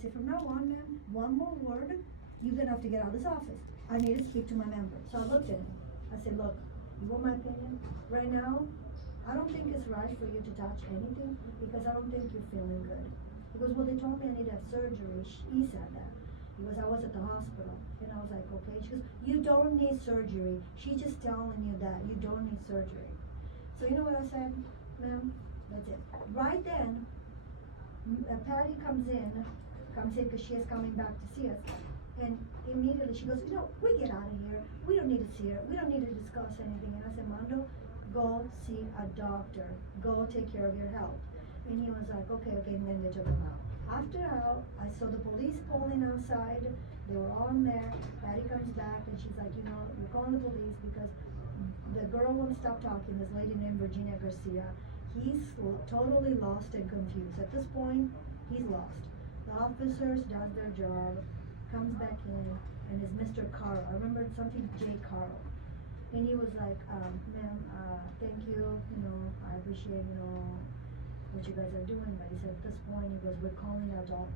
said, from now on, ma'am, one more word, you're gonna have to get out of this office. I need to speak to my member. So I looked at him. I said, look, you want my opinion? Right now, I don't think it's right for you to touch anything because I don't think you're feeling good. He goes, well, they told me I need to have surgery. He said that. He goes, I was at the hospital. And I was like, okay. She goes, you don't need surgery. She's just telling you that you don't need surgery. So you know what I said, ma'am? That's it. Right then, Patty comes in because she is coming back to see us. And immediately she goes, we get out of here. We don't need to see her. We don't need to discuss anything. And I said, Mondo, go see a doctor. Go take care of your health. And he was like, okay, and then they took him out. After I saw the police pulling outside. They were all in there. Patty comes back and she's like, you're calling the police because the girl won't stop talking, this lady named Virginia Garcia. He's totally lost and confused. At this point, he's lost. The officers does their job, comes back in, and is Mr. Carl. I remember something J. Carl. And he was like, ma'am, thank you, I appreciate, what you guys are doing. But he said at this point, he goes, we're calling Adult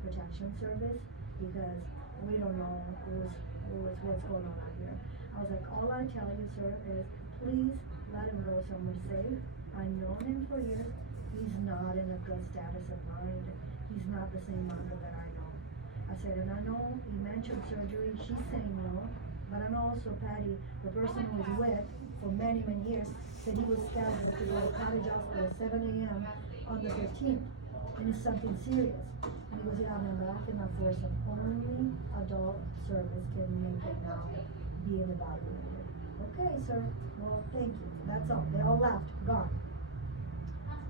Protection Service because we don't know what's going on out here. I was like, all I tell you, sir, is please let him go somewhere safe. I've known him for years. He's not in a good status of mind. He's not the same Mondo that I know. I said, and I know he mentioned surgery. She's saying no. But I know also Patty, the person who was with for many, many years, said he was scheduled to go to Cottage Hospital at 7 a.m. on the 15th. And it's something serious. And he goes, yeah, remember, I cannot force him. Only adult service can make it now being evaluated. Okay, sir. Well, thank you. That's all. They all left. Gone.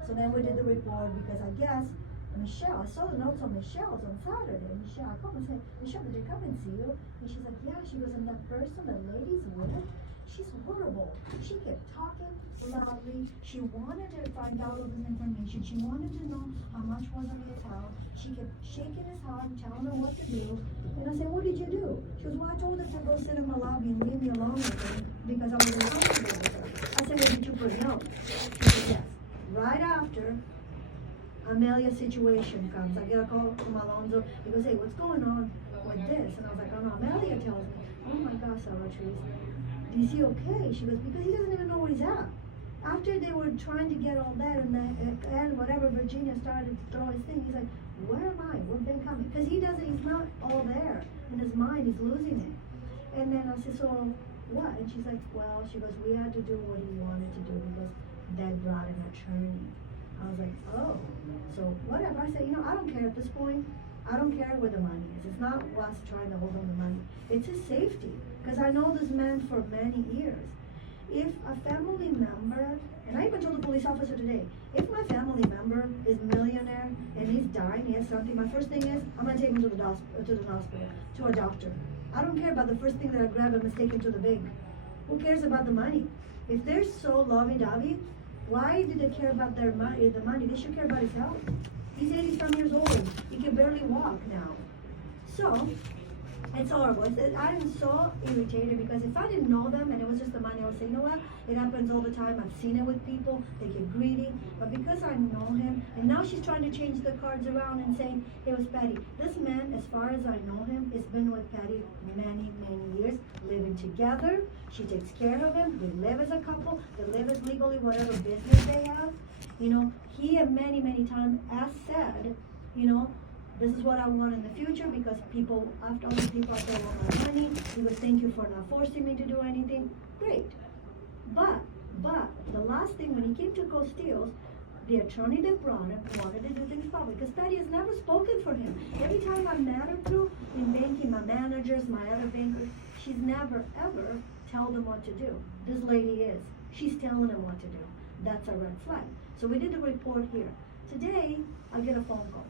So then we did the report because I guess Michelle, I saw the notes on Michelle's on Saturday. Michelle, I called and said, Michelle, did they come and see you? And she's like, yeah. She goes, and that person, that lady's with her, she's horrible. She kept talking loudly. She wanted to find out all this information. She wanted to know how much was on the account. She kept shaking his hand, telling him what to do. And I said, what did you do? She goes, well, I told her to go sit in my lobby and leave me alone with her because I was uncomfortable with her. I said, well, did you put notes? She said, yes. Right after Amelia's situation comes, I get a call from Alonzo. He goes, hey, what's going on with this? And I was like, oh no, Amelia tells me, oh my gosh, Salvatrice, is he okay? She goes, because he doesn't even know where he's at. After they were trying to get all that and whatever, Virginia started to throw his thing, he's like, where am I? Where's Ben coming? Because he's not all there. In his mind, he's losing it. And then I said, so what? And she's like, well, she goes, we had to do what he wanted to do because Dad brought an attorney. I was like, oh, so whatever. I said, I don't care at this point. I don't care where the money is. It's not us trying to hold on the money. It's his safety. Because I know this man for many years. If a family member, and I even told the police officer today, if my family member is a millionaire and he's dying, he has something, my first thing is, I'm going to take him to the hospital, to a doctor. I don't care about the first thing that I grab him and take him to the bank. Who cares about the money? If they're so lovey-dovey, why do they care about the money? They should care about his health. He's 80-some years old. He can barely walk now. So, it's horrible. I'm so irritated because if I didn't know them and it was just the money, I would say, you know what? It happens all the time. I've seen it with people. They get greedy. But because I know him, and now she's trying to change the cards around and saying it was Patty. This man, as far as I know him, has been with Patty many, many years, living together. She takes care of him. They live as a couple. They live as legally whatever business they have. He many, many times has said, this is what I want in the future because after all the people out there want my money. He goes, thank you for not forcing me to do anything. Great. But the last thing, when he came to Costeos, the attorney that brought him wanted to do things properly because Patty has never spoken for him. Every time I've met her through in banking, my managers, my other bankers, she's never ever tell them what to do. This lady is. She's telling them what to do. That's a red flag. So we did a report here. Today, I get a phone call.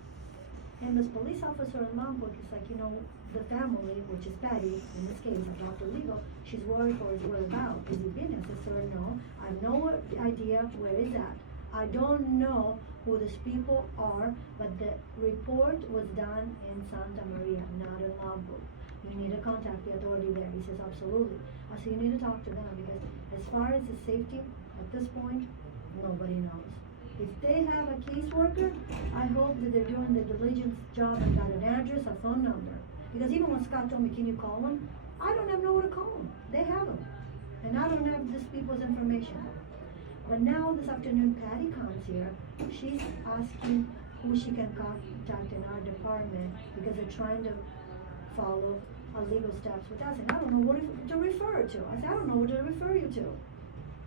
And this police officer in Lombok is like, the family, which is Patty, in this case, a Dr. Legal, she's worried for his whereabouts. Has he been? I said, sir, no. I have no idea where he's at. I don't know who these people are, but the report was done in Santa Maria, not in Lombok. You need to contact the authority there. He says, absolutely. I said, you need to talk to them because as far as the safety, at this point, nobody knows. If they have a caseworker, I hope that they're doing the diligence job and got an address, a phone number. Because even when Scott told me, can you call them? I don't even know where to call them. They have them. And I don't have these people's information. But now this afternoon, Patty comes here. She's asking who she can contact in our department because they're trying to follow our legal steps with us. And I don't know what to refer her to. I said, I don't know what to refer you to.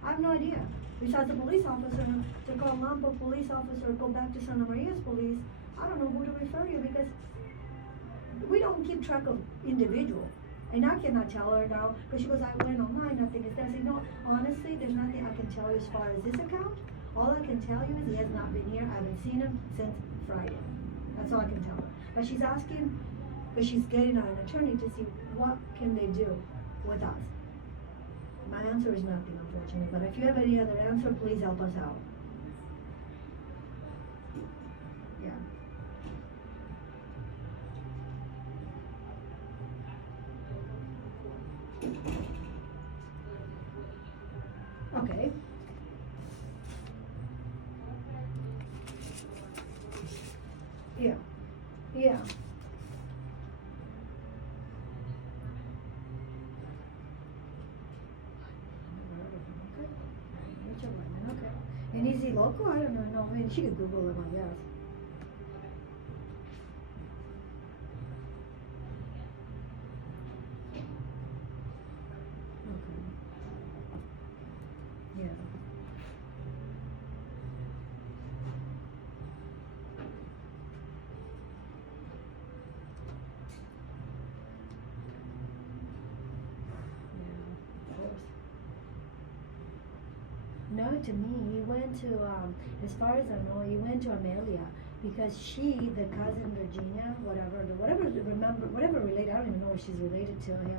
I have no idea. Besides the police officer, to call Lampo police officer, or go back to Santa Maria's police, I don't know who to refer you because we don't keep track of individual. And I cannot tell her now, because she goes, I went online, nothing is there. I said, no, honestly, there's nothing I can tell you as far as this account. All I can tell you is he has not been here. I haven't seen him since Friday. That's all I can tell her. But she's asking, because she's getting an attorney to see what can they do with us. My answer is nothing, unfortunately. But if you have any other answer, please help us out. Yeah. Okay. Yeah. Yeah. Okay. And is he local? I don't know. No, I mean, she could Google him, I guess. Okay. Yeah. No, to me, he went to, as far as I know, he went to Amelia because she, the cousin Virginia, whatever related, I don't even know if she's related to him.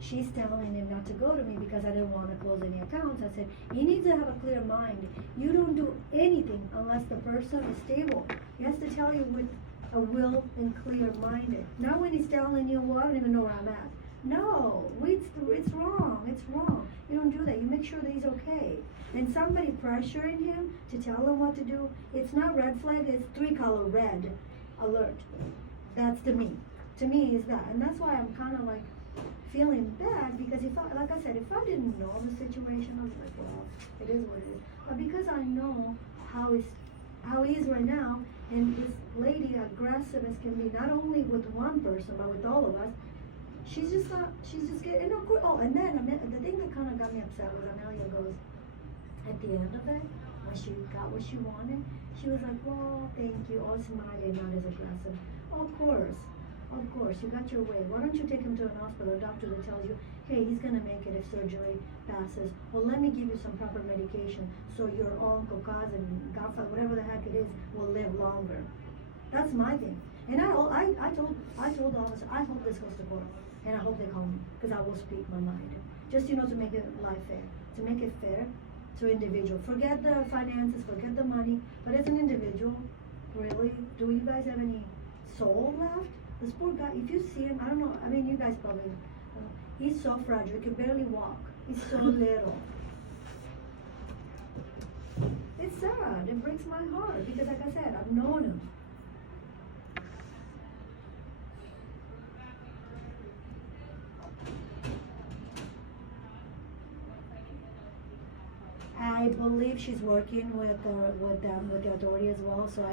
She's telling him not to go to me because I didn't want to close any accounts. I said, he needs to have a clear mind. You don't do anything unless the person is stable. He has to tell you with a will and clear minded. Not when he's telling you, well, I don't even know where I'm at. No, it's wrong. It's wrong. You don't do that. You make sure that he's okay. And somebody pressuring him to tell him what to do, it's not red flag, it's 3-color red alert. That's to me. To me is that. And that's why I'm kind of like feeling bad because if I, like I said, if I didn't know the situation, I was like, well, it is what it is. But because I know how he is right now, and this lady aggressive as can be, not only with one person, but with all of us, she's just getting, and of course, oh, and then the thing that kind of got me upset was Amelia goes, at the end of it, when she got what she wanted, she was like, well, thank you, all smiling, not as aggressive. Of course, you got your way. Why don't you take him to an hospital, a doctor that tells you, hey, he's gonna make it if surgery passes. Well, let me give you some proper medication so your uncle, cousin, godfather, whatever the heck it is, will live longer. That's my thing. And I told the officer, I hope this goes to court. And I hope they call me, because I will speak my mind. Just, to make it life fair. To make it fair to individual. Forget the finances, forget the money, but as an individual, really, do you guys have any soul left? This poor guy, if you see him, I don't know, I mean, you guys probably know, he's so fragile, he can barely walk. He's so little. It's sad, it breaks my heart, because like I said, I've known him. I believe she's working with the authority as well. So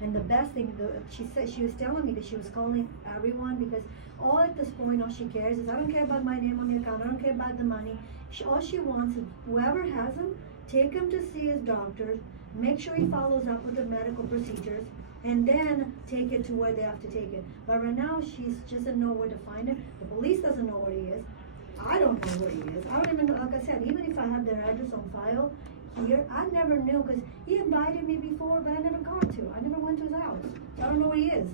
and the best thing, she said, she was telling me that she was calling everyone because all at this point, all she cares is, I don't care about my name on the account, I don't care about the money. All she wants is whoever has him, take him to see his doctors, make sure he follows up with the medical procedures, and then take it to where they have to take it. But right now, she just doesn't know where to find him. The police doesn't know where he is. I don't know where he is. I don't even know, like I said, even if I have their address on file here, I never knew, because he invited me before, but I never got to. I never went to his house. So I don't know where he is.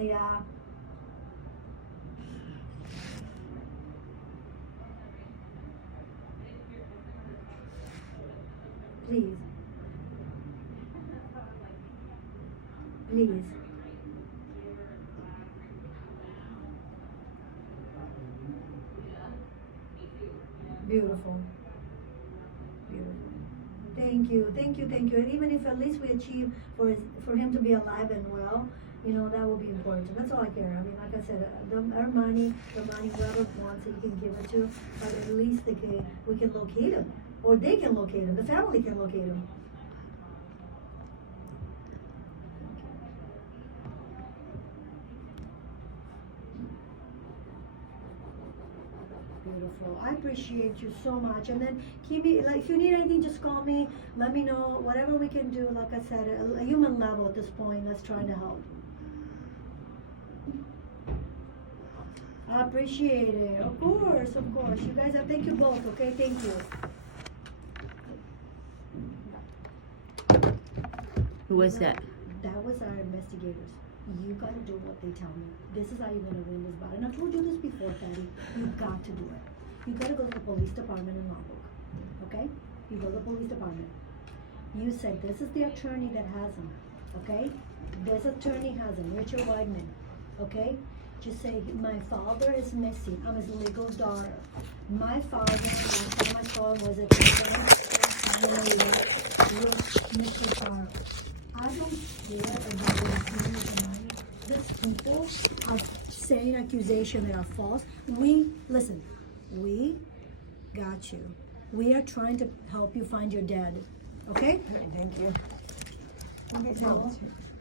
Yeah. Please. Please. Beautiful. thank you. And even if at least we achieve for him to be alive and well, you know, that will be important. That's all I care. I mean, like I said, our money, whoever wants it, you can give it to, but at least we can locate him. Or they can locate him. The family can locate him. Beautiful. I appreciate you so much. And then keep me, like, if you need anything, just call me. Let me know. Whatever we can do, like I said, a human level at this point, let's try to help. I appreciate it. Of course. You guys, thank you both, okay? Thank you. Who was that? That was our investigators. You gotta do what they tell me. This is how you're gonna win this battle. And I told you this before, Patty. You got to do it. You gotta go to the police department in Lombok. Okay? You go to the police department. You say, this is the attorney that has him. Okay? This attorney has him. Richard Weidman. Okay? Just say, my father is missing. I'm his legal daughter. My father, last time I saw him was at Mr. Charles. I don't care about the money. These people are saying accusations that are false. Listen, we got you. We are trying to help you find your dad. Okay? Thank you. Go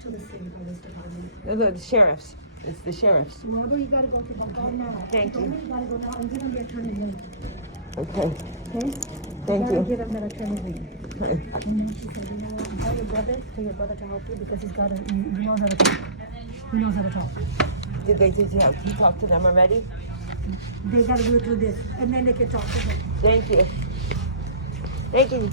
to the city police department. The sheriffs. It's the sheriffs. Wherever you gotta go to, but go now. Thank you. You gotta go now and give him the attorney link. Okay. Okay? Thank You you. gotta give him that attorney link. And then she said, you know what, tell your brother to help you because he knows how to talk. He knows how to talk. Did you talk to them already? They gotta go through this, and then they can talk to him. Thank you. Thank you.